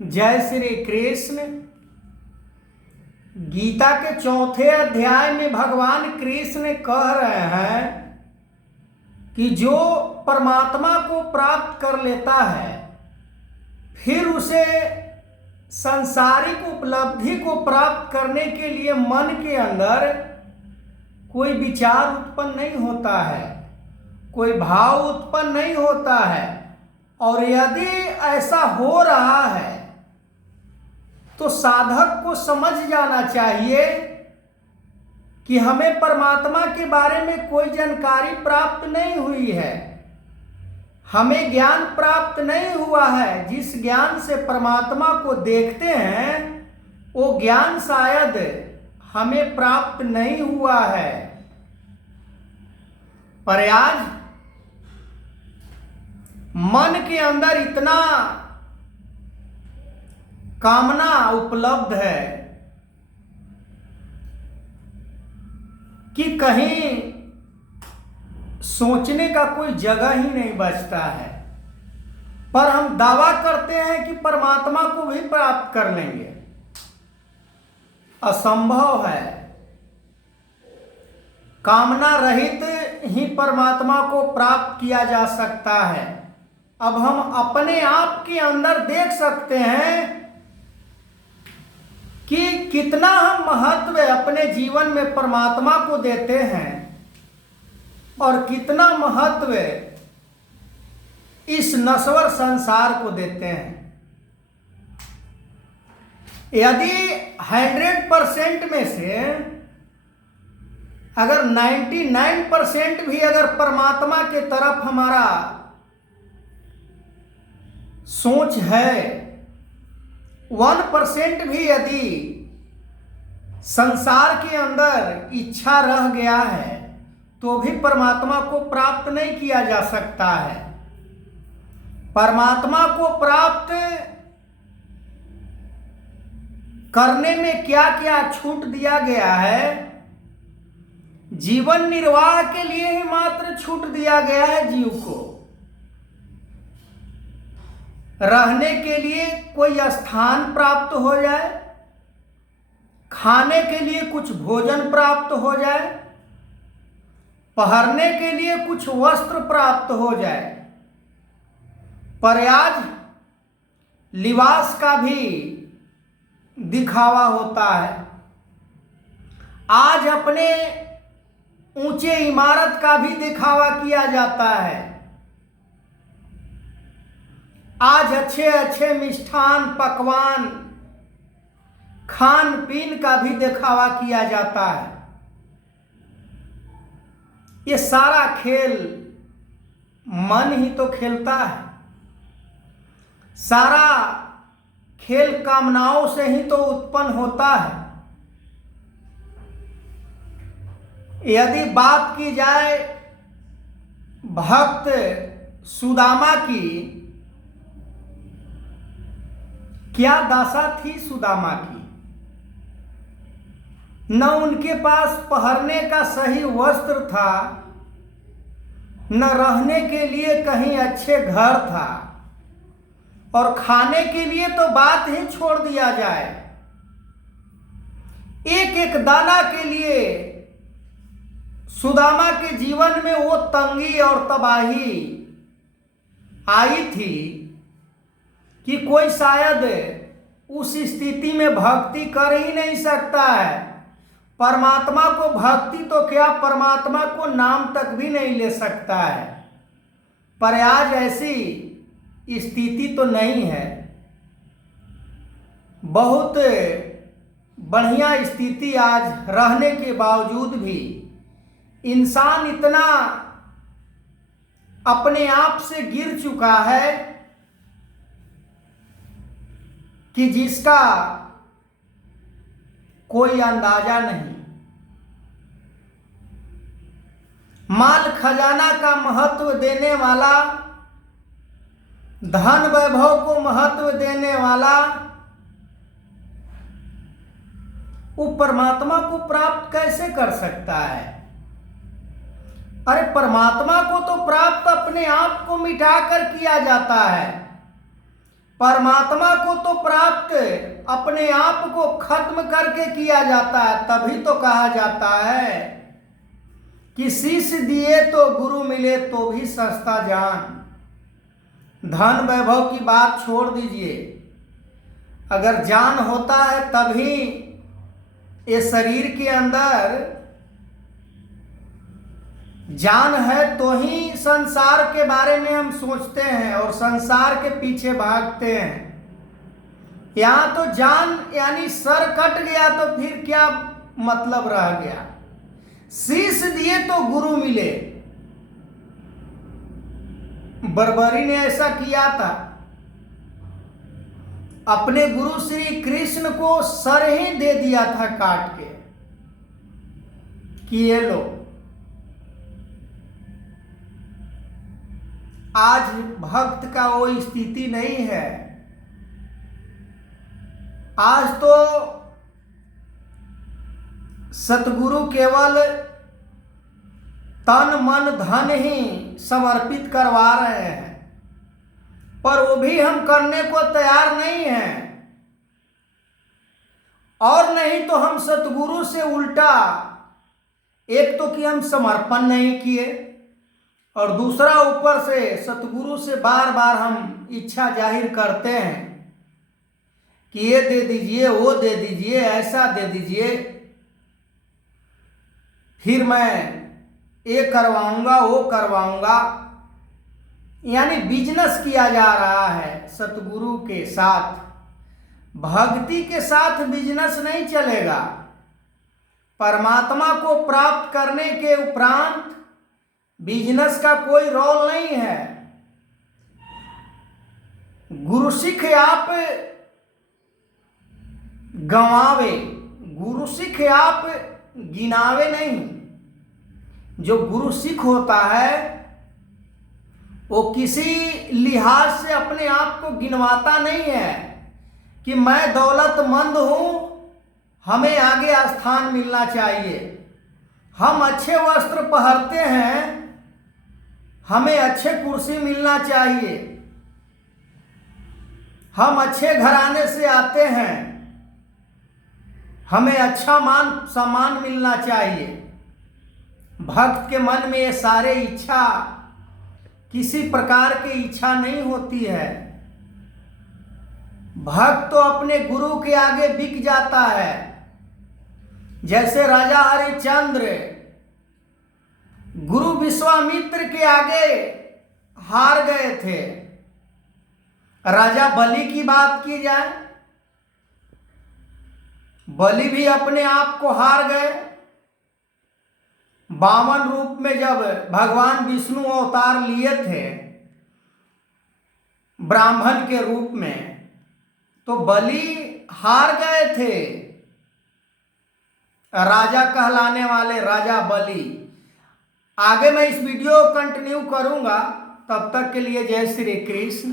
जय श्री कृष्ण। गीता के 4थे अध्याय में भगवान कृष्ण कह रहे हैं कि जो परमात्मा को प्राप्त कर लेता है फिर उसे सांसारिक उपलब्धि को प्राप्त करने के लिए मन के अंदर कोई विचार उत्पन्न नहीं होता है, कोई भाव उत्पन्न नहीं होता है। और यदि ऐसा हो रहा है तो साधक को समझ जाना चाहिए कि हमें परमात्मा के बारे में कोई जानकारी प्राप्त नहीं हुई है, हमें ज्ञान प्राप्त नहीं हुआ है। जिस ज्ञान से परमात्मा को देखते हैं वो ज्ञान शायद हमें प्राप्त नहीं हुआ है। पर आज मन के अंदर इतना कामना उपलब्ध है कि कहीं सोचने का कोई जगह ही नहीं बचता है। पर हम दावा करते हैं कि परमात्मा को भी प्राप्त कर लेंगे, असंभव है। कामना रहित ही परमात्मा को प्राप्त किया जा सकता है। अब हम अपने आप के अंदर देख सकते हैं कि कितना हम महत्व अपने जीवन में परमात्मा को देते हैं और कितना महत्व इस नश्वर संसार को देते हैं। यदि 100% में से अगर 99% भी अगर परमात्मा के तरफ हमारा सोच है, 1% भी यदि संसार के अंदर इच्छा रह गया है तो भी परमात्मा को प्राप्त नहीं किया जा सकता है। परमात्मा को प्राप्त करने में क्या क्या छूट दिया गया है, जीवन निर्वाह के लिए ही मात्र छूट दिया गया है। जीव को रहने के लिए कोई स्थान प्राप्त हो जाए, खाने के लिए कुछ भोजन प्राप्त हो जाए, पहनने के लिए कुछ वस्त्र प्राप्त हो जाए। पर आज लिबास का भी दिखावा होता है, आज अपने ऊंचे इमारत का भी दिखावा किया जाता है, आज अच्छे अच्छे मिष्ठान पकवान खान पीन का भी दिखावा किया जाता है। ये सारा खेल मन ही तो खेलता है, सारा खेल कामनाओं से ही तो उत्पन्न होता है। यदि बात की जाए भक्त सुदामा की, क्या दशा थी सुदामा की। न उनके पास पहनने का सही वस्त्र था, न रहने के लिए कहीं अच्छे घर था, और खाने के लिए तो बात ही छोड़ दिया जाए। एक एक दाना के लिए सुदामा के जीवन में वो तंगी और तबाही आई थी कि कोई शायद उस स्थिति में भक्ति कर ही नहीं सकता है। परमात्मा को भक्ति तो क्या, परमात्मा को नाम तक भी नहीं ले सकता है। पर आज ऐसी स्थिति तो नहीं है। बहुत बढ़िया स्थिति आज रहने के बावजूद भी इंसान इतना अपने आप से गिर चुका है कि जिसका कोई अंदाजा नहीं। माल खजाना का महत्व देने वाला, धन वैभव को महत्व देने वाला, वो परमात्मा को प्राप्त कैसे कर सकता है। अरे परमात्मा को तो प्राप्त अपने आप को मिटाकर किया जाता है। परमात्मा को तो प्राप्त अपने आप को खत्म करके किया जाता है, तभी तो कहा जाता है कि शीश दिए तो गुरु मिले तो भी सस्ता जान। धन वैभव की बात छोड़ दीजिए, अगर जान होता है तभी ये शरीर के अंदर जान है तो ही संसार के बारे में हम सोचते हैं और संसार के पीछे भागते हैं। यहां तो जान यानी सर कट गया तो फिर क्या मतलब रह गया। शीश दिए तो गुरु मिले, बर्बरी ने ऐसा किया था, अपने गुरु श्री कृष्ण को सर ही दे दिया था काट के कि ये लो। आज भक्त का वो स्थिति नहीं है। आज तो सतगुरु केवल तन मन धन ही समर्पित करवा रहे हैं, पर वो भी हम करने को तैयार नहीं हैं। और नहीं तो हम सतगुरु से उल्टा, एक तो कि हम समर्पण नहीं किए और दूसरा ऊपर से सतगुरु से बार बार हम इच्छा जाहिर करते हैं कि ये दे दीजिए, वो दे दीजिए, ऐसा दे दीजिए, फिर मैं ये करवाऊंगा, वो करवाऊंगा। यानी बिजनेस किया जा रहा है सतगुरु के साथ। भक्ति के साथ बिजनेस नहीं चलेगा। परमात्मा को प्राप्त करने के उपरांत बिजनेस का कोई रोल नहीं है। गुरु सिख आप गंवावे, गुरु सिख आप गिनावे नहीं। जो गुरु सिख होता है वो किसी लिहाज से अपने आप को गिनवाता नहीं है कि मैं दौलतमंद हूं, हमें आगे स्थान मिलना चाहिए, हम अच्छे वस्त्र पहनते हैं, हमें अच्छे कुर्सी मिलना चाहिए, हम अच्छे घराने से आते हैं, हमें अच्छा मान सम्मान मिलना चाहिए। भक्त के मन में ये सारे इच्छा, किसी प्रकार की इच्छा नहीं होती है। भक्त तो अपने गुरु के आगे बिक जाता है। जैसे राजा हरिश्चंद्र गुरु विश्वामित्र के आगे हार गए थे। राजा बलि की बात की जाए, बलि भी अपने आप को हार गए। वामन रूप में जब भगवान विष्णु अवतार लिए थे ब्राह्मण के रूप में, तो बलि हार गए थे। राजा कहलाने वाले राजा बलि। आगे मैं इस वीडियो को कंटिन्यू करूंगा, तब तक के लिए जय श्री कृष्ण।